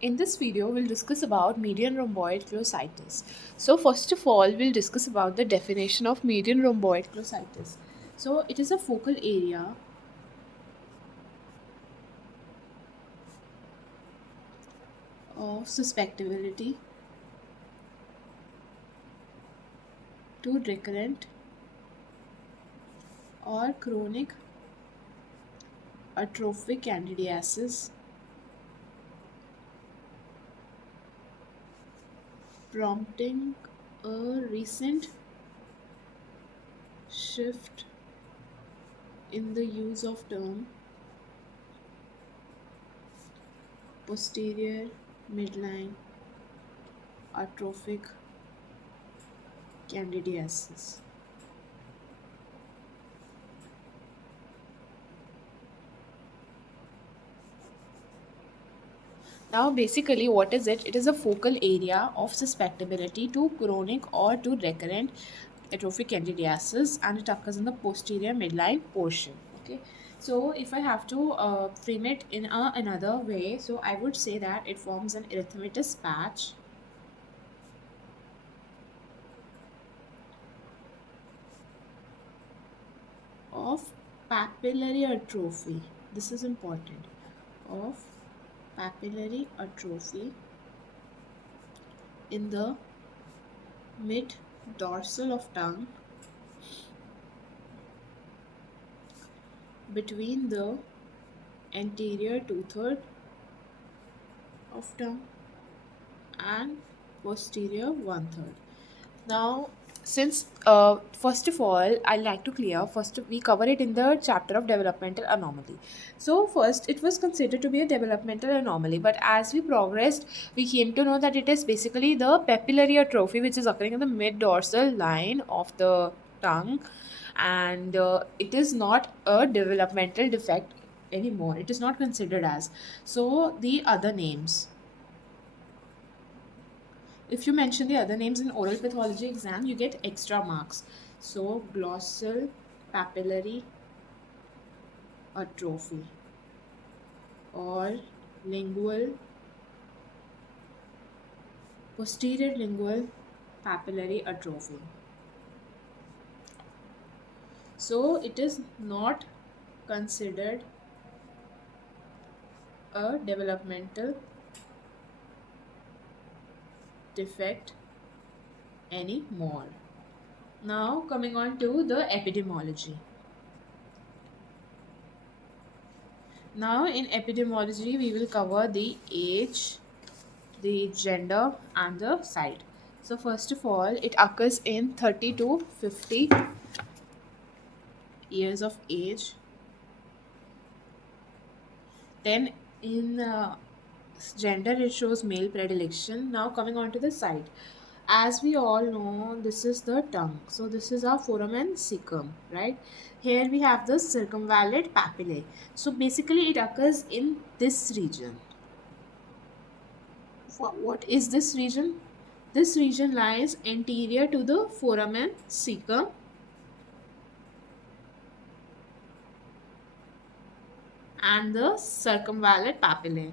In this video, we'll discuss about median rhomboid glossitis. So first of all, we'll discuss about the definition of median rhomboid glossitis. So it is a focal area of susceptibility to recurrent or chronic atrophic candidiasis prompting a recent shift in the use of term posterior midline atrophic candidiasis. Now, basically, what is it? It is a focal area of susceptibility to chronic or to recurrent atrophic candidiasis, and it occurs in the posterior midline portion. Okay, so if I have to frame it in another way, so I would say that it forms an erythematous patch of papillary atrophy. This is important. Of papillary atrophy in the mid dorsal of tongue between the anterior two-third of tongue and posterior one-third. Now, since first of all, I like to clear first we cover it in the chapter of developmental anomaly. So first, it was considered to be a developmental anomaly, but as we progressed, we came to know that it is basically the papillary atrophy which is occurring in the mid dorsal line of the tongue, and it is not a developmental defect anymore. It is not considered as. So the other names, if you mention the other names in oral pathology exam, you get extra marks. So glossal papillary atrophy or lingual posterior lingual papillary atrophy. So it is not considered a developmental defect anymore. Now coming on to the epidemiology. Now in epidemiology, we will cover the age, the gender and the site. So first of all, it occurs in 30 to 50 years of age. Then in gender, it shows male predilection. Now coming on to the site. As we all know, this is the tongue. So this is our foramen cecum, right? Here we have the circumvallate papillae. So basically it occurs in this region. What is this region? This region lies anterior to the foramen cecum and the circumvallate papillae.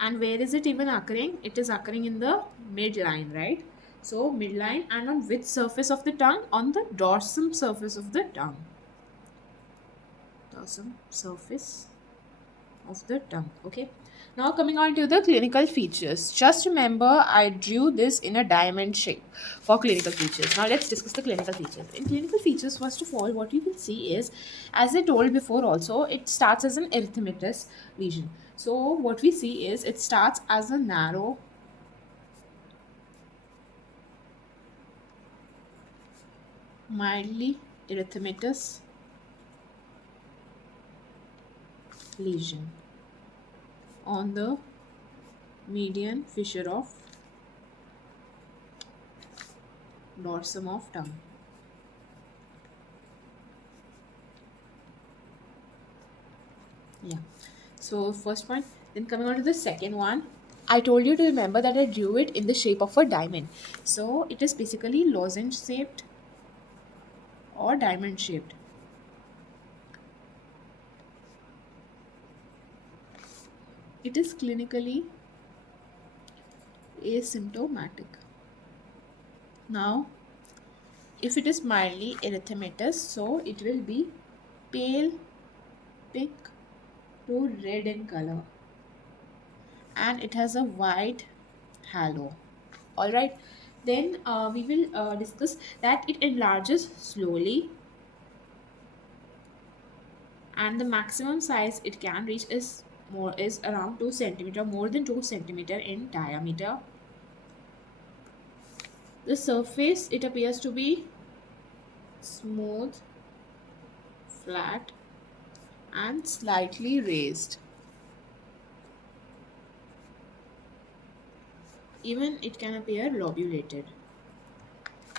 And where is it even occurring? It is occurring in the midline, right? So midline, and on which surface of the tongue? On the dorsum surface of the tongue. Dorsum surface of the tongue. Okay. Now coming on to the clinical features. Just remember, I drew this in a diamond shape for clinical features. Now let's discuss the clinical features. In clinical features, first of all, what you will see is, as I told before also, it starts as an erythematous lesion. So what we see is it starts as a narrow mildly erythematous lesion on the median fissure of dorsum of tongue. Yeah. So first point. Then coming on to the second one, I told you to remember that I drew it in the shape of a diamond. So it is basically lozenge shaped or diamond shaped. It is clinically asymptomatic. Now, if it is mildly erythematous, so it will be pale pink to red in color, and it has a white halo. All right. Then we will discuss that it enlarges slowly, and the maximum size it can reach is around 2 centimeter, more than 2 centimeter in diameter. The surface it appears to be smooth, flat, and slightly raised. Even it can appear lobulated.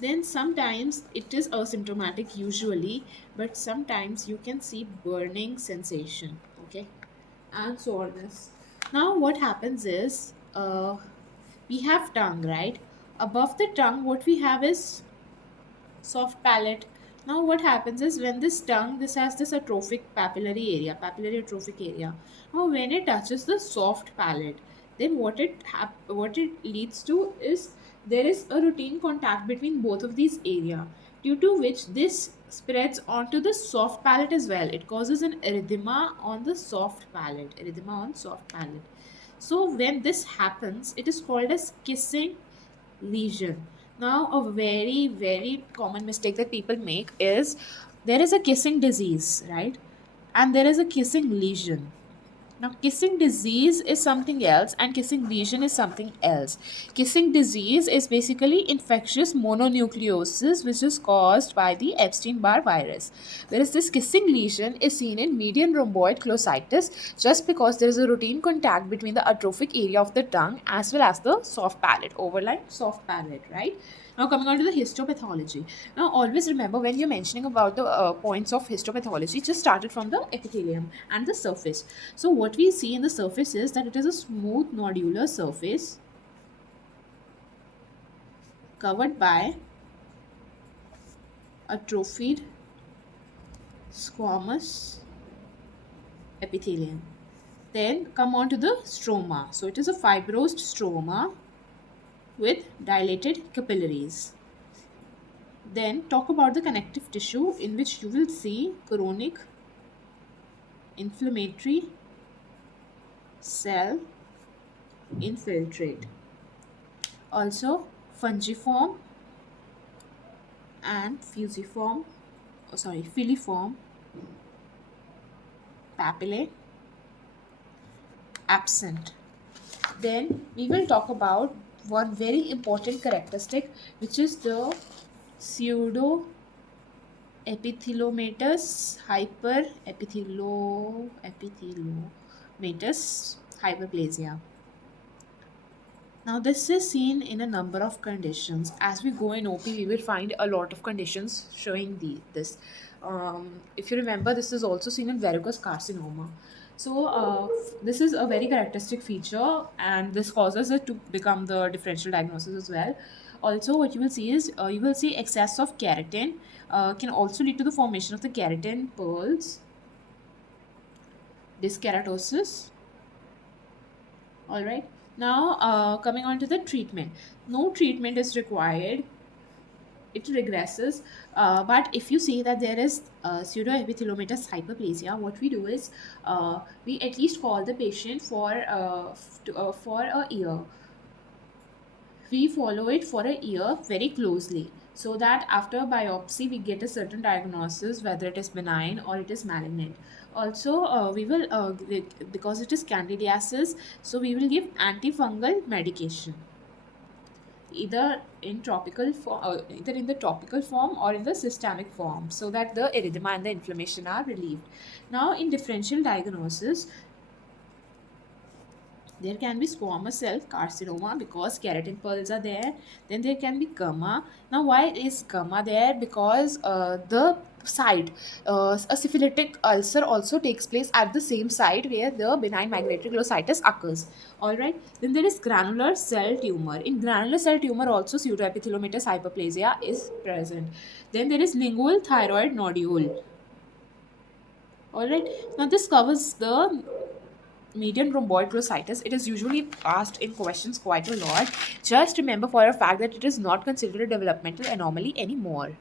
Then sometimes it is asymptomatic usually, but sometimes you can see burning sensation, okay, and soreness. Now what happens is we have tongue, right? Above the tongue, what we have is soft palate. Now what happens is when this tongue, this has this atrophic papillary atrophic area. Now when it touches the soft palate, then what it leads to is there is a routine contact between both of these area, due to which this spreads onto the soft palate as well. It causes an erythema on the soft palate, erythema on soft palate. So when this happens, it is called as kissing lesion. Now, a very, very common mistake that people make is there is a kissing disease, right? And there is a kissing lesion. Now, kissing disease is something else, and kissing lesion is something else. Kissing disease is basically infectious mononucleosis, which is caused by the Epstein-Barr virus. Whereas this kissing lesion is seen in median rhomboid glossitis, just because there is a routine contact between the atrophic area of the tongue as well as the soft palate, overlying soft palate, right? Now coming on to the histopathology. Now always remember when you're mentioning about the points of histopathology, just started from the epithelium and the surface. So what we see in the surface is that it is a smooth nodular surface covered by atrophied squamous epithelium. Then come on to the stroma. So it is a fibrosed stroma with dilated capillaries. Then talk about the connective tissue, in which you will see chronic inflammatory cell infiltrate. Also fungiform and filiform papillae absent. Then we will talk about one very important characteristic, which is the pseudo epithelomatous epithelomatous hyperplasia. Now, this is seen in a number of conditions. As we go in OP, we will find a lot of conditions showing this. If you remember, this is also seen in verrucous carcinoma. So, this is a very characteristic feature, and this causes it to become the differential diagnosis as well. Also, what you will see is you will see excess of keratin can also lead to the formation of the keratin pearls, dyskeratosis. All right. Now, coming on to the treatment. No treatment is required. It regresses. But if you see that there is pseudoepithelomatous hyperplasia, what we do is we at least call the patient for a year. We follow it for a year very closely, so that after biopsy we get a certain diagnosis whether it is benign or it is malignant. Also we will because it is candidiasis, so we will give antifungal medication either in the topical form or in the systemic form, so that the erythema and the inflammation are relieved. Now in differential diagnosis, there can be squamous cell carcinoma because keratin pearls are there. Then there can be gamma. Now, why is gamma there? Because the site, a syphilitic ulcer also takes place at the same site where the benign migratory glossitis occurs. All right. Then there is granular cell tumor. In granular cell tumor, also pseudoepithelomatous hyperplasia is present. Then there is lingual thyroid nodule. All right. Now this covers the median rhomboid glossitis, it is usually asked in questions quite a lot. Just remember for a fact that it is not considered a developmental anomaly anymore.